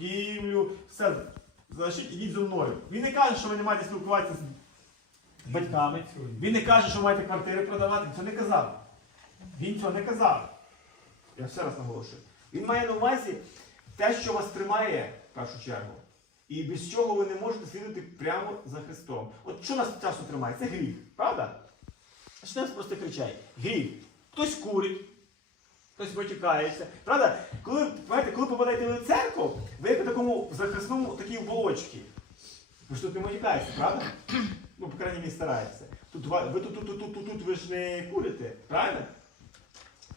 будівлю, все, залишіть, ідіть зі мною. Він не каже, що ви не маєте спілкуватися з батьками. Він не каже, що ви маєте квартири продавати. Він цього не казав. Він цього не казав. Я ще раз наголошую. Він має на увазі те, що вас тримає в першу чергу. І без чого ви не можете слідувати прямо за Христом. От що нас часу тримає? Це гріх, правда? Почнемо з простих речей. Гріх. Хтось курить, хтось витікається. Правда? Коли, знаєте, коли попадаєте в церкву, ви як у такому захисному такій оболочці. Ви ж тут не витікаєтеся, правда? Ну, по крайній мірі, стараєтеся. Тут, ви тут, тут, тут, тут, тут, ви ж не курите, правильно?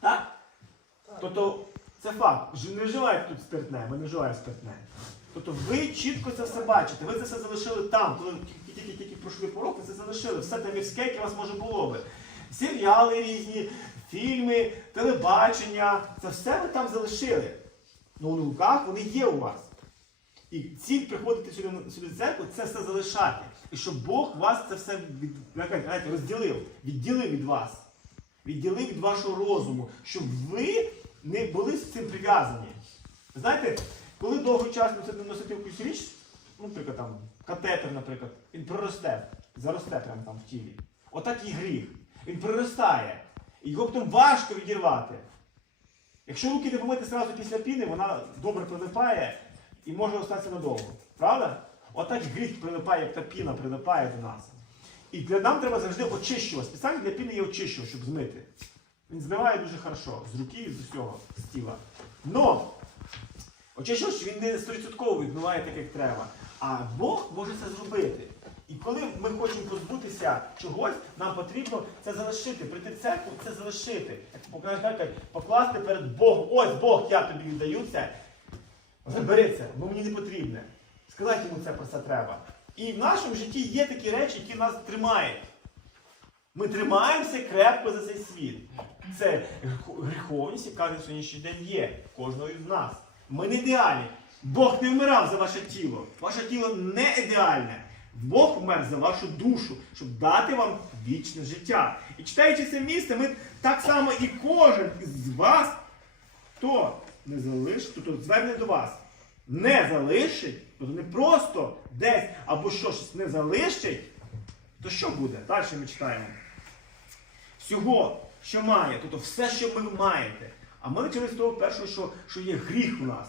Так? Тобто, це факт. Не вживаєте тут спиртне, ми не вживаємо спиртне. Тобто ви чітко це все бачите, ви це все залишили там, коли тільки, тільки пройшли порок, ви це залишили. Все те мірське, яке у вас може було би. Серіали різні, фільми, телебачення, це все ви там залишили. Ну, у руках вони є у вас. І ціль приходити сюди, в церкву, це все залишати. І щоб Бог вас це все від, знаєте, розділив, відділив від вас. Відділив від вашого розуму, щоб ви не були з цим прив'язані. Знаєте, коли довго часу носити, носити якусь річ, ну, наприклад, там, катетер, наприклад, він проросте, заросте прямо там в тілі. Отак і гріх. Він проростає. Його потім важко відірвати. Якщо руки не помити одразу після піни, вона добре прилипає і може остатися надовго. Правда? Отак гріх прилипає, як та піна прилипає до нас. І для нам треба завжди очищувати. Спеціально для піни є очищувач, щоб змити. Він змиває дуже хорошо з руки і з усього, з тіла. Но очищувач він не 100% відмиває так, як треба. А Бог може це зробити. І коли ми хочемо позбутися чогось, нам потрібно це залишити. Прийти в церкву, це залишити. Як покласти перед Богом. Ось Бог, я тобі віддаю це. Забери це, бо мені не потрібне. Сказати йому це про це треба. І в нашому житті є такі речі, які нас тримають. Ми тримаємося крепко за цей світ. Це гріхо- гріховність, яка на сьогоднішній день є кожного із нас. Ми не ідеальні. Бог не вмирав за ваше тіло. Ваше тіло не ідеальне. Бог вмер за вашу душу, щоб дати вам вічне життя. І читаючи це місце, ми так само і кожен із вас, хто не залишить, хто зверне до вас, не залишить, тобто не просто десь або щось не залишить, то що буде? Далі ми читаємо. Всього, що має, тобто все, що ви маєте. А ми почали з того першого, що, що є гріх у нас.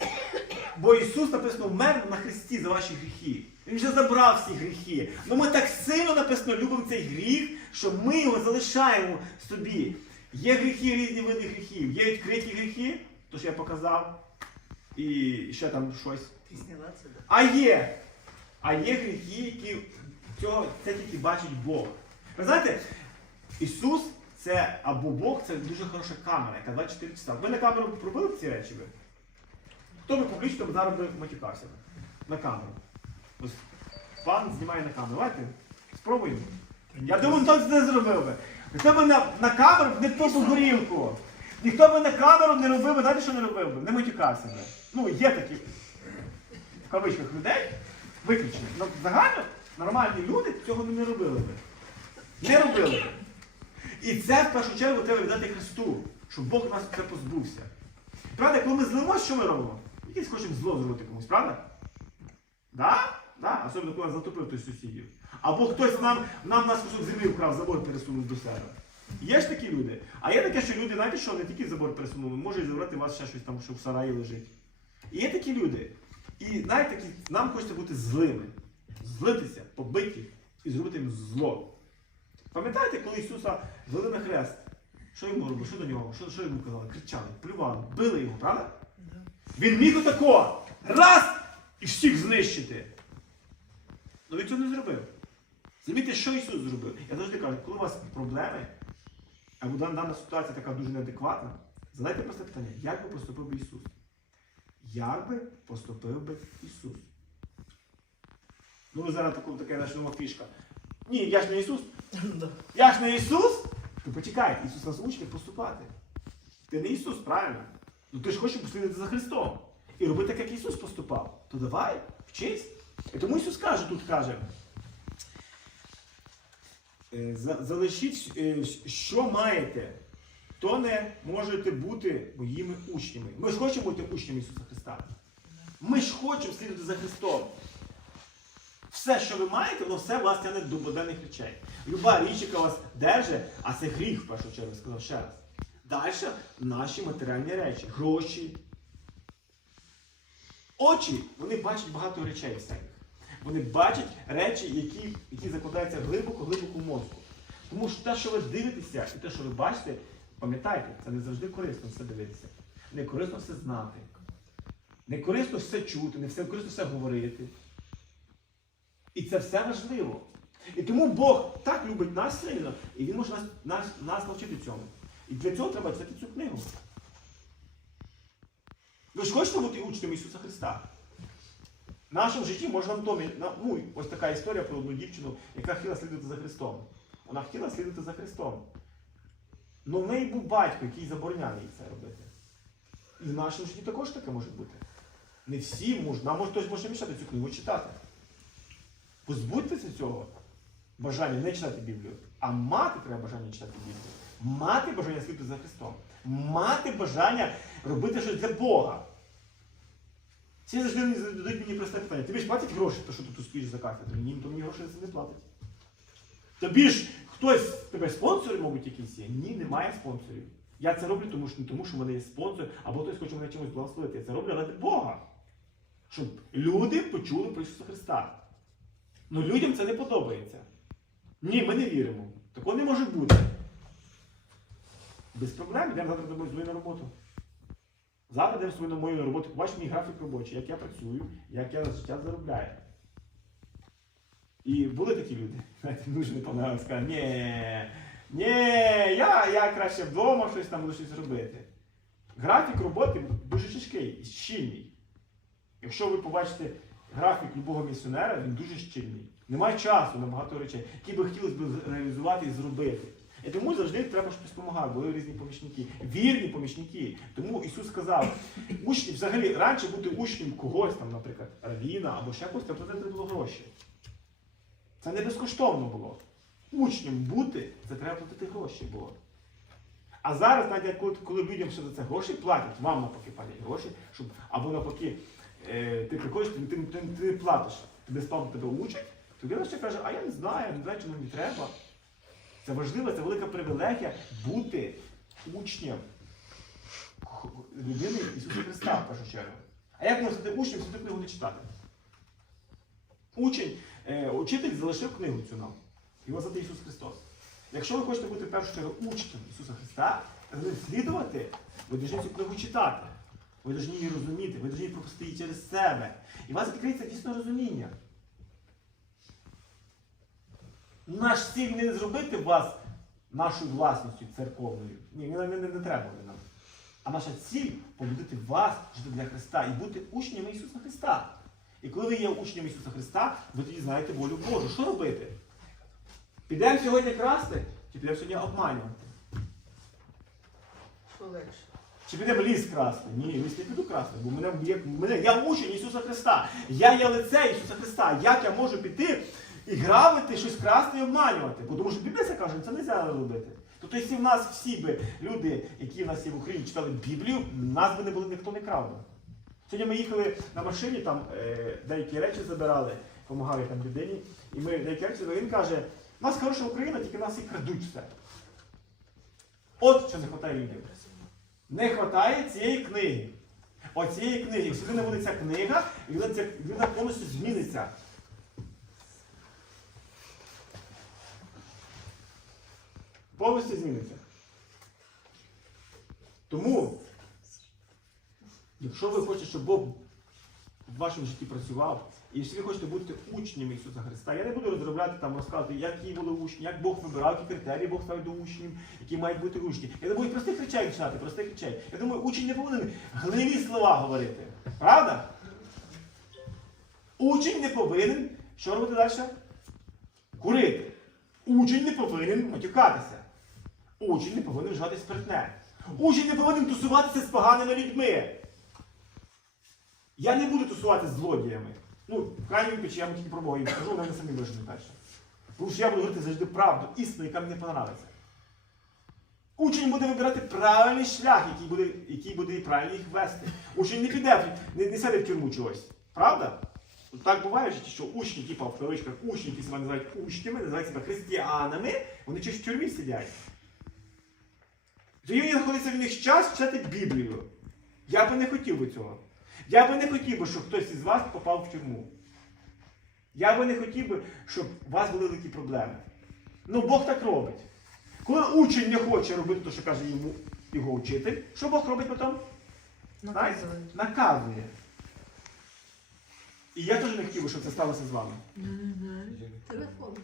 Бо Ісус написано вмер на Христі за ваші гріхи. Він вже забрав всі гріхи. Ну ми так сильно написано любимо цей гріх, що ми його залишаємо собі. Є гріхи, різні види гріхів. Є відкриті гріхи, то що я показав, і ще там щось. А є. А є гріхи, які цього це тільки бачить Бог. Ви знаєте, Ісус це або Бог це дуже хороша камера, яка 24 часа. Ви на камеру пробили ці речі? Ви? Хто би публічно зараз би матюкався? На камеру. Ось пан знімає на камеру. Давайте спробуємо. Я думаю, ніхто це не зробив би. Ніхто би на, на камеру не пив горілку. Ніхто би на камеру не робив би, знаєте, що не робив би? Не матюкався би. Ну, є такі в кавичках людей, виключені. Ну, загально нормальні люди цього не робили би. Не робили би. І це в першу чергу треба віддати Христу, щоб Бог нас це позбувся. Правда, коли ми злимо, що ми робимо? Якесь хочемо зло зробити комусь, правда? Да? Да? Особливо коли нас затопив той сусідів. Або хтось нам, нам нас кусок землі вкрав, забор пересунув до себе. Є ж такі люди. А є таке, що люди, знаєте, що не тільки забор пересунули, можуть забрати у вас ще щось там, що в сараї лежить. І є такі люди. І знаєте, нам хочеться бути злими, злитися, побиті і зробити їм зло. Пам'ятаєте, коли Ісуса вели на хрест? Що йому робили? Що до нього? Що, що йому казали? Кричали, плювали, били його, правда? Да. Він міг отако раз і всіх знищити. Ну він цього не зробив. Замітьте, що Ісус зробив. Я завжди кажу, коли у вас проблеми, або дана ситуація така дуже неадекватна, задайте просте питання, як би поступив би Ісус? Як би поступив би Ісус? Ну, зараз така наша нова фішка. Ні, я ж не Ісус. Я ж не Ісус? То почекайте, Ісус нас учить як поступати. Ти не Ісус, правильно? Ну ти ж хочеш послідувати за Христом. І робити так, як Ісус поступав. То давай, вчись. І тому Ісус каже, тут каже. е, Залишіть, е, що маєте, то не можете бути моїми учнями. Ми ж хочемо бути учнями Ісуса Христа. Ми ж хочемо слідувати за Христом. Все, що ви маєте, воно все вас тягне до буденних речей. Люба річ, яка вас держить, а це гріх в першу чергу, сказав ще раз. Далі наші матеріальні речі, гроші. Очі, вони бачать багато речей всяких. Вони бачать речі, які, які закладаються глибоко-глибоко в мозку. Тому що те, що ви дивитеся, і те, що ви бачите, пам'ятайте, це не завжди корисно все дивитися. Не корисно все знати. Не корисно все чути, не корисно все говорити. І це все важливо. І тому Бог так любить нас сильно, і Він може нас, нас, нас навчити цьому. І для цього треба читати цю книгу. Ви ж хочете бути учнем Ісуса Христа? В нашому житті може вам Томі, на- ну, ось така історія про одну дівчину, яка хотіла слідувати за Христом. Вона хотіла слідувати за Христом. Ну в неї був батько, який забороняв їй це робити. І в нашому житті також таке може бути. Не всі можуть, нам може хтось може мішати цю книгу читати. Позбудьтеся цього бажання не читати Біблію, а мати треба бажання читати Біблію. Мати бажання слідувати за Христом. Мати бажання робити щось для Бога. Всі завжди задають мені просте питання. Тобі ж платять гроші, то що ти тут стоїш за кафедрою? Ні, то мені гроші не платять. Тобі ж хтось тебе спонсори, мабуть, якісь є? Ні, немає спонсорів. Я це роблю, тому що не тому, що в мене є спонсор, або хтось хоче мене чимось благословити. Я це роблю ради Бога. Щоб люди почули про Ісуса Христа. Ну людям це не подобається. Ні, ми не віримо. Такого не може бути. Без проблем, йдемо завтра до мною на роботу. Завтра йдемо з на мою роботу, побачиш мій графік робочий, як я працюю, як я життя заробляю. І були такі люди, знаєте, дуже не понравилось, сказали, ні, ні, я, я краще вдома щось там буду щось робити. Графік роботи дуже тяжкий і щільний. Якщо ви побачите графік любого місіонера, він дуже щільний. Немає часу на багато речей, які би хотілося б реалізувати і зробити. І тому завжди треба щось допомагати, були різні помічники, вірні помічники. Тому Ісус сказав, учні, взагалі, раніше бути учнем когось, там, наприклад, равіна або ще когось, це платити було гроші. Це не безкоштовно було. Учнем бути, це треба платити гроші було. А зараз, навіть коли, коли людям ще за це гроші платять, вам навпаки платять гроші, щоб, або навпаки, ти приходиш, ти, ти, ти, ти платиш, тебе справді тебе учать, то людина ще каже, а я не знаю, не знаю, чи мені треба. Це важливо, це велика привілегія бути учнем людини Ісуса Христа в першу чергу. А як можна стати учнем, якщо ти книгу не читати? Учень, е, учитель залишив книгу цю нам. Його звати Ісус Христос. Якщо ви хочете бути в першу чергу учнем Ісуса Христа, слідувати, ви повинні цю книгу читати. Ви повинні її розуміти, ви повинні пропустити її через себе. І у вас відкриється дійсно розуміння. Наш ціль не зробити вас нашою власністю церковною. Ні, не, не, не, треба нам. А наша ціль побудити вас жити для Христа і бути учнями Ісуса Христа. І коли ви є учнями Ісуса Христа, ви тоді знаєте волю Божу. Що робити? Підемо сьогодні красти, чи підемо сьогодні обманювати? Що легше? Чи підемо ліс красти? Ні, ліс не піду красти, бо мене, мене, я учень Ісуса Христа. Я є лице Ісуса Христа. Як я можу піти і грабити, щось красти і обманювати? Бо тому що Біблія це каже, це не можна робити. Тобто, якщо в нас всі би люди, які в нас є в Україні, читали Біблію, нас би не було ніхто не крав. Сьогодні ми їхали на машині, там е, деякі речі забирали, допомагали там людині, і ми деякі речі забирали. Він каже, у нас хороша Україна, тільки нас і крадуть все. От що не вистачає людям. Не вистачає цієї книги. Оцієї книги. Якщо не буде ця книга, людина, повністю зміниться. Повністю зміниться. Тому, якщо ви хочете, щоб Бог в вашому житті працював, і якщо ви хочете бути учнями Ісуса Христа, я не буду розробляти там, розказувати, які були учні, як Бог вибирав, які критерії Бог ставить до учнів, які мають бути учні. Я думаю, простих речей починати, простих речей. Я думаю, учень не повинен гливі слова говорити. Правда? Учень не повинен, що робити далі? Курити. Учень не повинен матюкатися. Учень не повинен вживати спиртне. Учень не повинен тусуватися з поганими людьми. Я не буду тусуватися злодіями. Ну, в крайній випадку я вам тільки про їм скажу, вони самі виживуть далі. Тому що я буду говорити завжди правду, істину, яка мені подобається. Учень буде вибирати правильний шлях, який буде, який буде правильно їх вести. Учень не піде, не, не сяде в тюрму чогось. Правда? Так буває що учні, типа в кавичках учні, які себе називають учнями, називають себе християнами, вони чогось в тюрмі сидять. Тоді знаходиться в них час вчати Біблію. Я би не хотів би цього. Я би не хотів би, щоб хтось із вас попав в тюрму. Я би не хотів би, щоб у вас були такі проблеми. Ну Бог так робить. Коли учень не хоче робити те, що каже йому його учитель, що Бог робить потім? Наказує. Наказує. І я теж не хотів би, щоб це сталося з вами. Телефон.